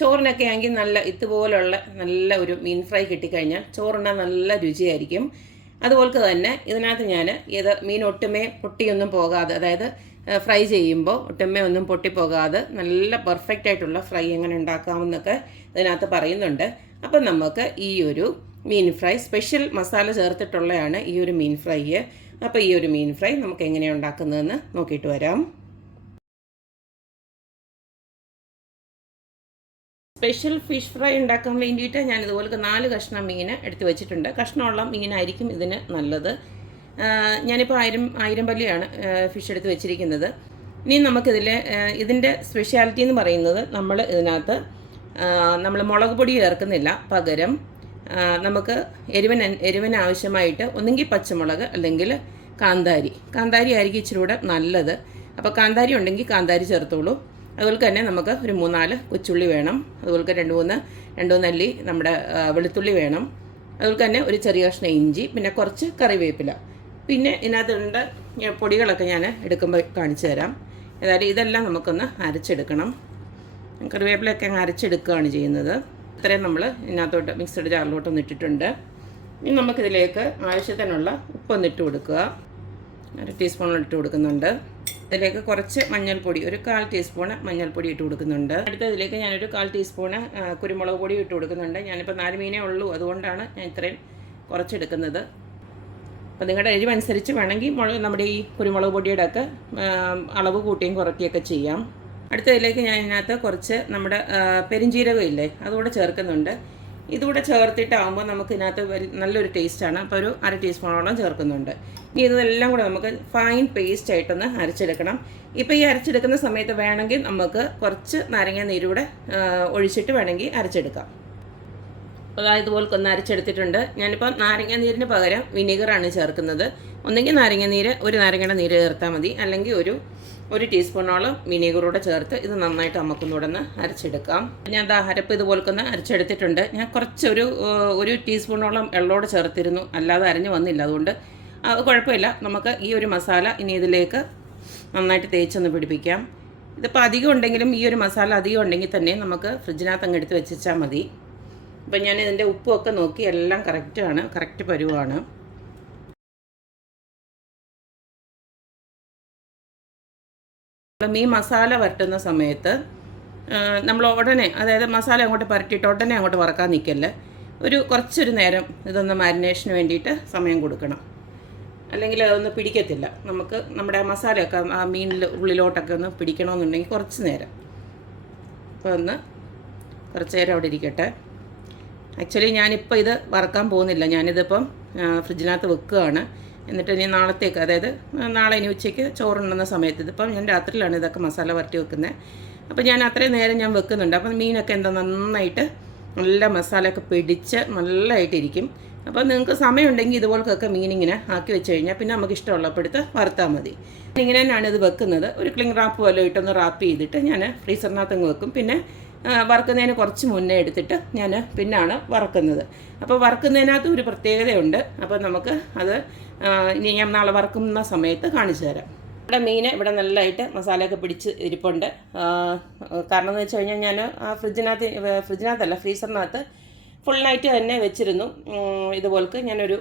ചോറിനൊക്കെ ആണെങ്കിൽ നല്ല ഇതുപോലുള്ള നല്ല ഒരു മീൻ ഫ്രൈ കിട്ടിക്കഴിഞ്ഞാൽ ചോറിന് നല്ല രുചിയായിരിക്കും. അതുപോലെ തന്നെ ഇതിനകത്ത് ഞാൻ ഇത് മീൻ ഒട്ടുമേ പൊട്ടിയൊന്നും പോകാതെ അതായത് ഫ്രൈ ചെയ്യുമ്പോൾ ഒട്ടുമേ ഒന്നും പൊട്ടിപ്പോകാതെ നല്ല പെർഫെക്റ്റ് ആയിട്ടുള്ള ഫ്രൈ എങ്ങനെ ഉണ്ടാക്കാമെന്നൊക്കെ ഇതിനകത്ത് പറയുന്നുണ്ട്. അപ്പം നമുക്ക് ഈ ഒരു മീൻ ഫ്രൈ സ്പെഷ്യൽ മസാല ചേർത്തിട്ടുള്ളതാണ് ഈ ഒരു മീൻ ഫ്രൈ. അപ്പോൾ ഈ ഒരു മീൻ ഫ്രൈ നമുക്ക് എങ്ങനെയാണ് ഉണ്ടാക്കുന്നതെന്ന് നോക്കിയിട്ട് വരാം. സ്പെഷ്യൽ ഫിഷ് ഫ്രൈ ഉണ്ടാക്കാൻ വേണ്ടിയിട്ട് ഞാൻ ഇതുപോലെ നാല് കഷ്ണം മീൻ എടുത്ത് വെച്ചിട്ടുണ്ട്. കഷ്ണമുള്ള മീനായിരിക്കും ഇതിന് നല്ലത്. ഞാനിപ്പോൾ ആയിരം ആയിരം പല്ലിയാണ് ഫിഷ് എടുത്ത് വെച്ചിരിക്കുന്നത്. ഇനി നമുക്കിതിൽ ഇതിന്റെ സ്പെഷ്യാലിറ്റി എന്ന് പറയുന്നത് നമ്മൾ ഇതിനകത്ത് നമ്മൾ മുളക് പൊടി ചേർക്കുന്നില്ല പകരം. നമുക്ക് എരിവൻ എരിവന് ആവശ്യമായിട്ട് ഒന്നുകിൽ പച്ചമുളക് അല്ലെങ്കിൽ കാന്താരി. കാന്താരി ആയിരിക്കും ഇച്ചിരി കൂടെ നല്ലത്. അപ്പോൾ കാന്താരി ഉണ്ടെങ്കിൽ കാന്താരി ചേർത്തോളൂ. അതുപോലെ തന്നെ നമുക്ക് ഒരു മൂന്നാൽ കൊച്ചുള്ളി വേണം. അതുപോലെ രണ്ട് മൂന്ന് രണ്ട് മൂന്ന് അല്ലി നമ്മുടെ വെളുത്തുള്ളി വേണം. അതുപോലെ തന്നെ ഒരു ചെറിയ കഷ്ണം ഇഞ്ചി പിന്നെ കുറച്ച് കറിവേപ്പില. പിന്നെ ഇതിനകത്തുണ്ട് പൊടികളൊക്കെ ഞാൻ എടുക്കുമ്പോൾ കാണിച്ചു തരാം. ഏതായാലും ഇതെല്ലാം നമുക്കൊന്ന് അരച്ചെടുക്കണം. കറിവേപ്പിലൊക്കെ അങ്ങ് അരച്ചെടുക്കുകയാണ് ചെയ്യുന്നത്. ഇത്രയും നമ്മൾ ഇതിനകത്തോട്ട് മിക്സഡ് ജാറിലോട്ടൊന്ന് ഇട്ടിട്ടുണ്ട്. ഇനി നമുക്കിതിലേക്ക് ആവശ്യത്തിനുള്ള ഉപ്പൊന്നിട്ട് കൊടുക്കുക. ഒരു ടീസ്പൂൺ ഇട്ട് കൊടുക്കുന്നുണ്ട്. ഇതിലേക്ക് കുറച്ച് മഞ്ഞൾപ്പൊടി ഒരു കാൽ ടീസ്പൂൺ മഞ്ഞൾപ്പൊടി ഇട്ട് കൊടുക്കുന്നുണ്ട്. അടുത്തതിലേക്ക് ഞാനൊരു കാൽ ടീസ്പൂൺ കുരുമുളക് പൊടി ഇട്ട് കൊടുക്കുന്നുണ്ട്. ഞാനിപ്പോൾ നാല് മീനേ ഉള്ളൂ അതുകൊണ്ടാണ് ഞാൻ ഇത്രയും കുറച്ചെടുക്കുന്നത്. അപ്പോൾ നിങ്ങളുടെ എരിവനുസരിച്ച് വേണമെങ്കിൽ നമ്മുടെ ഈ കുരുമുളക് പൊടിയുടെ ഒക്കെ അളവ് കൂട്ടിയും കുറയ്ക്കുകയൊക്കെ ചെയ്യാം. അടുത്തതിലേക്ക് ഞാൻ ഇതിനകത്ത് കുറച്ച് നമ്മുടെ പെരിഞ്ചീരകം ഇല്ലേ അതുകൂടെ ചേർക്കുന്നുണ്ട്. ഇതുകൂടെ ചേർത്തിട്ടാകുമ്പോൾ നമുക്ക് ഇതിനകത്ത് നല്ലൊരു ടേസ്റ്റാണ് അപ്പോൾ ഒരു അര ടീസ്പൂണോളം ചേർക്കുന്നുണ്ട്. ഇനി ഇതെല്ലാം കൂടെ നമുക്ക് ഫൈൻ പേസ്റ്റ് ആയിട്ടൊന്ന് അരച്ചെടുക്കണം. ഇപ്പോൾ ഈ അരച്ചെടുക്കുന്ന സമയത്ത് വേണമെങ്കിൽ നമുക്ക് കുറച്ച് നാരങ്ങ നീരൂടെ ഒഴിച്ചിട്ട് വേണമെങ്കിൽ അരച്ചെടുക്കാം. അപ്പോൾ ഇതുപോലെ ഒന്ന് അരച്ചെടുത്തിട്ടുണ്ട്. ഞാനിപ്പോൾ നാരങ്ങ നീരിന് പകരം വിനീഗറാണ് ചേർക്കുന്നത്. ഒന്നെങ്കിൽ നാരങ്ങ നീര് ഒരു നാരങ്ങയുടെ നീര് ചേർത്താൽ മതി. അല്ലെങ്കിൽ ഒരു ഒരു ടീസ്പൂണോളം വിനീഗറൂടെ ചേർത്ത് ഇത് നന്നായിട്ട് അമ്മക്കുന്നൂടെന്ന് അരച്ചെടുക്കാം. ഞാൻ ദാ അരപ്പ് ഇതുപോലൊക്കെ ഒന്ന് അരച്ചെടുത്തിട്ടുണ്ട്. ഞാൻ കുറച്ചൊരു ഒരു ടീസ്പൂണോളം വെള്ളോടെ ചേർത്തിരുന്നു. അല്ലാതെ അരഞ്ഞു വന്നില്ല. അതുകൊണ്ട് അത് കുഴപ്പമില്ല. നമുക്ക് ഈ ഒരു മസാല ഇനി ഇതിലേക്ക് നന്നായിട്ട് തേച്ചൊന്ന് പിടിപ്പിക്കാം. ഇതിപ്പോൾ അധികം ഉണ്ടെങ്കിലും ഈ ഒരു മസാല അധികം ഉണ്ടെങ്കിൽ തന്നെ നമുക്ക് ഫ്രിഡ്ജിനകത്ത് അങ്ങ് എടുത്ത് വെച്ചാൽ മതി. അപ്പം ഞാൻ ഇതിന്റെ ഉപ്പുമൊക്കെ നോക്കി എല്ലാം കറക്റ്റാണ് കറക്റ്റ് പരുവാണ്. മീൻ മസാല വരട്ടുന്ന സമയത്ത് നമ്മൾ ഉടനെ അതായത് മസാല അങ്ങോട്ട് പരട്ടിയിട്ട് ഉടനെ അങ്ങോട്ട് വറക്കാൻ നിൽക്കല്ലേ. ഒരു കുറച്ചൊരു നേരം ഇതൊന്ന് മാരിനേഷന് വേണ്ടിയിട്ട് സമയം കൊടുക്കണം. അല്ലെങ്കിൽ അതൊന്ന് പിടിക്കത്തില്ല. നമുക്ക് നമ്മുടെ മസാലയൊക്കെ ആ മീനിൽ ഉള്ളിലോട്ടൊക്കെ ഒന്ന് പിടിക്കണമെന്നുണ്ടെങ്കിൽ കുറച്ച് നേരം. അപ്പോൾ ഒന്ന് കുറച്ച് നേരം അവിടെ ഇരിക്കട്ടെ. ആക്ച്വലി ഞാനിപ്പോൾ ഇത് വറക്കാൻ പോകുന്നില്ല. ഞാനിതിപ്പം ഫ്രിഡ്ജിനകത്ത് വെക്കുകയാണ്. എന്നിട്ട് ഇനി നാളത്തേക്ക് അതായത് നാളെ ഇനി ഉച്ചയ്ക്ക് ചോറുണ്ടെന്ന സമയത്ത് ഇതിപ്പം ഞാൻ രാത്രിയിലാണ് ഇതൊക്കെ മസാല വരട്ടി വെക്കുന്നത്. അപ്പോൾ ഞാൻ അത്രയും നേരം ഞാൻ വെക്കുന്നുണ്ട്. അപ്പം മീനൊക്കെ എന്താ നന്നായിട്ട് നല്ല മസാലയൊക്കെ പിടിച്ച് നല്ലതായിട്ടിരിക്കും. അപ്പോൾ നിങ്ങൾക്ക് സമയമുണ്ടെങ്കിൽ ഇതുപോലൊക്കെ മീനിങ്ങനെ ആക്കി വെച്ച് കഴിഞ്ഞാൽ പിന്നെ നമുക്ക് ഇഷ്ടമുള്ളപ്പോൾ എടുത്ത് വറുത്താൽ മതി. ഇങ്ങനെ തന്നെയാണ് ഇത് വെക്കുന്നത്. ഒരു ക്ലിങ് റാപ്പ് പോലെ ഇട്ടൊന്ന് റാപ്പ് ചെയ്തിട്ട് ഞാൻ ഫ്രീസറിനകത്ത് അങ്ങ് വെക്കും. പിന്നെ വറുക്കുന്നതിന് കുറച്ച് മുന്നേ എടുത്തിട്ട് ഞാൻ പിന്നാണ് വറക്കുന്നത്. അപ്പോൾ വറുക്കുന്നതിനകത്ത് ഒരു പ്രത്യേകതയുണ്ട്. അപ്പോൾ നമുക്ക് അത് ഇനി ഞാൻ നാളെ വറക്കുന്ന സമയത്ത് കാണിച്ചു തരാം. ഇവിടെ മീൻ ഇവിടെ നല്ലതായിട്ട് മസാലയൊക്കെ പിടിച്ച് ഇരിപ്പുണ്ട്. കാരണം എന്ന് വെച്ച് കഴിഞ്ഞാൽ ഞാൻ ആ ഫ്രിഡ്ജിനകത്ത് ഫ്രിഡ്ജിനകത്തല്ല ഫ്രീസറിനകത്ത് ഫുൾ നൈറ്റ് തന്നെ വെച്ചിരുന്നു. ഇതുപോലക്ക് ഞാനൊരു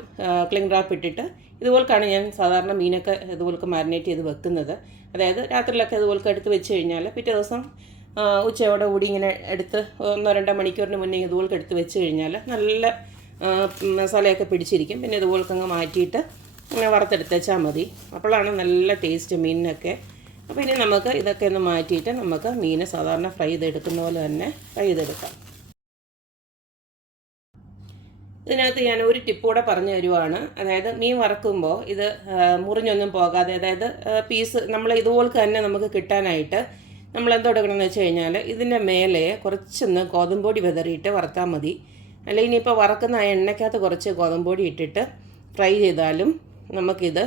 ക്ലിങ് റാപ്പ് ഇട്ടിട്ട് ഇതുപോലക്കാണ് ഞാൻ സാധാരണ മീനൊക്കെ ഇതുപോലക്ക് മാരിനേറ്റ് ചെയ്ത് വെക്കുന്നത്. അതായത് രാത്രിയിലൊക്കെ ഇതുപോലൊക്കെ എടുത്ത് വെച്ച് കഴിഞ്ഞാൽ പിറ്റേ ദിവസം ഉച്ചയോടെ കൂടി ഇങ്ങനെ എടുത്ത് ഒന്നോ രണ്ടോ മണിക്കൂറിന് മുന്നേ ഇതുപോലൊക്കെ എടുത്ത് വെച്ച് കഴിഞ്ഞാൽ നല്ല മസാലയൊക്കെ പിടിച്ചിരിക്കും. പിന്നെ ഇതുപോലൊക്കെ അങ്ങ് മാറ്റിയിട്ട് ഇങ്ങനെ വറുത്തെടുത്തേച്ചാൽ മതി. അപ്പോഴാണ് നല്ല ടേസ്റ്റ് മീനിനൊക്കെ. അപ്പോൾ ഇനി നമുക്ക് ഇതൊക്കെ ഒന്ന് മാറ്റിയിട്ട് നമുക്ക് മീൻ സാധാരണ ഫ്രൈ ചെയ്തെടുക്കുന്ന പോലെ തന്നെ ഫ്രൈ ചെയ്തെടുക്കാം. ഇതിനകത്ത് ഞാൻ ഒരു ടിപ്പ് കൂടെ പറഞ്ഞു തരുവാണ്. അതായത് മീൻ വറക്കുമ്പോൾ ഇത് മുറിഞ്ഞൊന്നും പോകാതെ അതായത് പീസ് നമ്മൾ ഇതുപോലെ തന്നെ നമുക്ക് കിട്ടാനായിട്ട് നമ്മൾ എന്തോ കൊടുക്കണമെന്ന് വെച്ച് കഴിഞ്ഞാൽ ഇതിന്റെ മേലെ കുറച്ചൊന്ന് ഗോതമ്പൊടി വിതറിയിട്ട് വറുത്താൽ മതി. അല്ലെങ്കിൽ ഇനിയിപ്പോൾ വറക്കുന്ന എണ്ണയ്ക്കകത്ത് കുറച്ച് ഗോതമ്പൊടി ഇട്ടിട്ട് ഫ്രൈ ചെയ്താലും നമുക്കിത്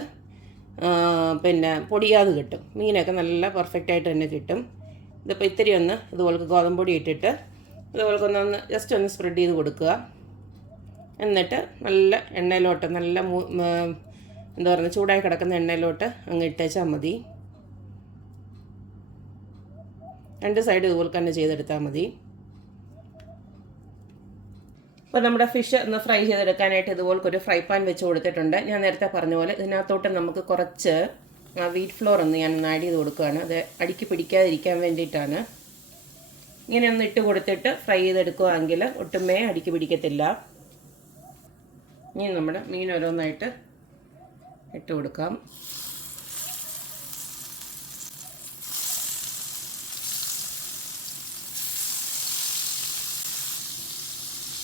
പിന്നെ പൊടിയാതെ കിട്ടും. മീനൊക്കെ നല്ല പെർഫെക്റ്റ് ആയിട്ട് തന്നെ കിട്ടും. ഇതിപ്പോൾ ഇത്തിരി ഒന്ന് ഇതുപോലെ ഗോതമ്പൊടി ഇട്ടിട്ട് ഇതുപോലെ ഒന്ന് ജസ്റ്റ് ഒന്ന് സ്പ്രെഡ് ചെയ്ത് കൊടുക്കുക. എന്നിട്ട് നല്ല എണ്ണയിലോട്ട് നല്ല എന്താ പറയുക ചൂടായി കിടക്കുന്ന എണ്ണയിലോട്ട് അങ്ങ് ഇട്ടേച്ചാൽ മതി. രണ്ട് സൈഡ് ഇതുപോലെ തന്നെ ചെയ്തെടുത്താൽ മതി. അപ്പോൾ നമ്മുടെ ഫിഷ് ഒന്ന് ഫ്രൈ ചെയ്തെടുക്കാനായിട്ട് ഇതുപോലെ ഒരു ഫ്രൈ പാൻ വെച്ച് കൊടുത്തിട്ടുണ്ട്. ഞാൻ നേരത്തെ പറഞ്ഞ പോലെ ഇതിനകത്തോട്ട് നമുക്ക് കുറച്ച് വീറ്റ് ഫ്ലോർ ഒന്ന് ഞാൻ ഒന്ന് ആഡ് ചെയ്ത് കൊടുക്കുകയാണ്. അത് അടുക്കി പിടിക്കാതിരിക്കാൻ വേണ്ടിയിട്ടാണ്. ഇങ്ങനെ ഒന്ന് ഇട്ട് കൊടുത്തിട്ട് ഫ്രൈ ചെയ്തെടുക്കുകയാണെങ്കിൽ ഒട്ടുമേ അടുക്കി പിടിക്കത്തില്ല. ഇനി നമ്മുടെ മീൻ ഓരോന്നായിട്ട് ഇട്ട് കൊടുക്കാം.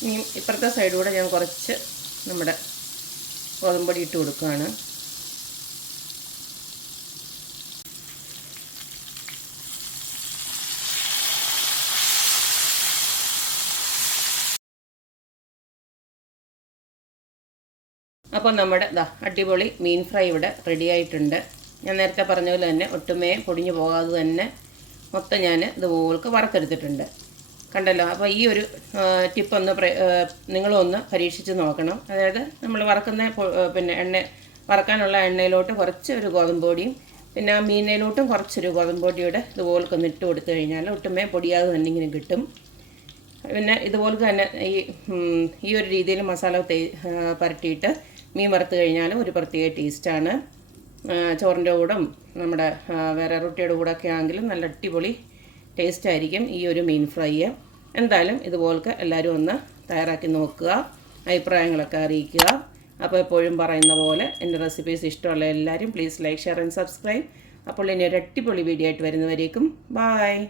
ഇനി ഇപ്പുറത്തെ സൈഡിലൂടെ ഞാൻ കുറച്ച് നമ്മുടെ ഗോതമ്പൊടി ഇട്ട് കൊടുക്കുകയാണ്. അപ്പോൾ നമ്മുടെ ദാ അടിപൊളി മീൻ ഫ്രൈ ഇവിടെ റെഡി ആയിട്ടുണ്ട്. ഞാൻ നേരത്തെ പറഞ്ഞ പോലെ തന്നെ ഒട്ടുമേ പൊടിഞ്ഞു പോകാതെ തന്നെ മൊത്തം ഞാൻ ഇതുപോലെ വറുത്തെടുത്തിട്ടുണ്ട്. കണ്ടല്ലോ. അപ്പോൾ ഈ ഒരു ടിപ്പ് ഒന്ന് നിങ്ങളൊന്ന് പരീക്ഷിച്ച് നോക്കണം. അതായത് നമ്മൾ വറക്കുന്ന പിന്നെ എണ്ണ വറക്കാനുള്ള എണ്ണയിലോട്ട് കുറച്ച് ഒരു ഗോതമ്പ് പൊടിയും പിന്നെ ആ മീനിലോട്ടും കുറച്ചൊരു ഗോതമ്പ് പൊടിയുടെ ഇതുപോലൊക്കെ ഒന്ന് ഇട്ട് കൊടുത്തു കഴിഞ്ഞാൽ ഒട്ടുമേ പൊടിയാതെ തന്നെ ഇങ്ങനെ കിട്ടും. പിന്നെ ഇതുപോലെ തന്നെ ഈ ഈ ഒരു രീതിയിൽ മസാല പരട്ടിയിട്ട് മീൻ വറുത്ത് കഴിഞ്ഞാൽ ഒരു പ്രത്യേക ടേസ്റ്റാണ് ചോറിന്റെ കൂടെ നമ്മുടെ വേറെ റൊട്ടിയുടെ കൂടെ ഒക്കെ ആണെങ്കിലും നല്ല അടിപൊളി ടേസ്റ്റ് ആയിരിക്കും ഈ ഒരു മീൻ ഫ്രൈ. എന്തായാലും ഇതുപോലൊക്കെ എല്ലാവരും ഒന്ന് തയ്യാറാക്കി നോക്കുക അഭിപ്രായങ്ങളൊക്കെ അറിയിക്കുക. അപ്പോൾ എപ്പോഴും പറയുന്ന പോലെ എന്റെ റെസിപ്പീസ് ഇഷ്ടമുള്ള എല്ലാവരും please like share and subscribe അപ്പോൾ ഇനി ഒരു അടിപൊളി വീഡിയോ ആയിട്ട് വരുന്നവരേക്കും ബായ്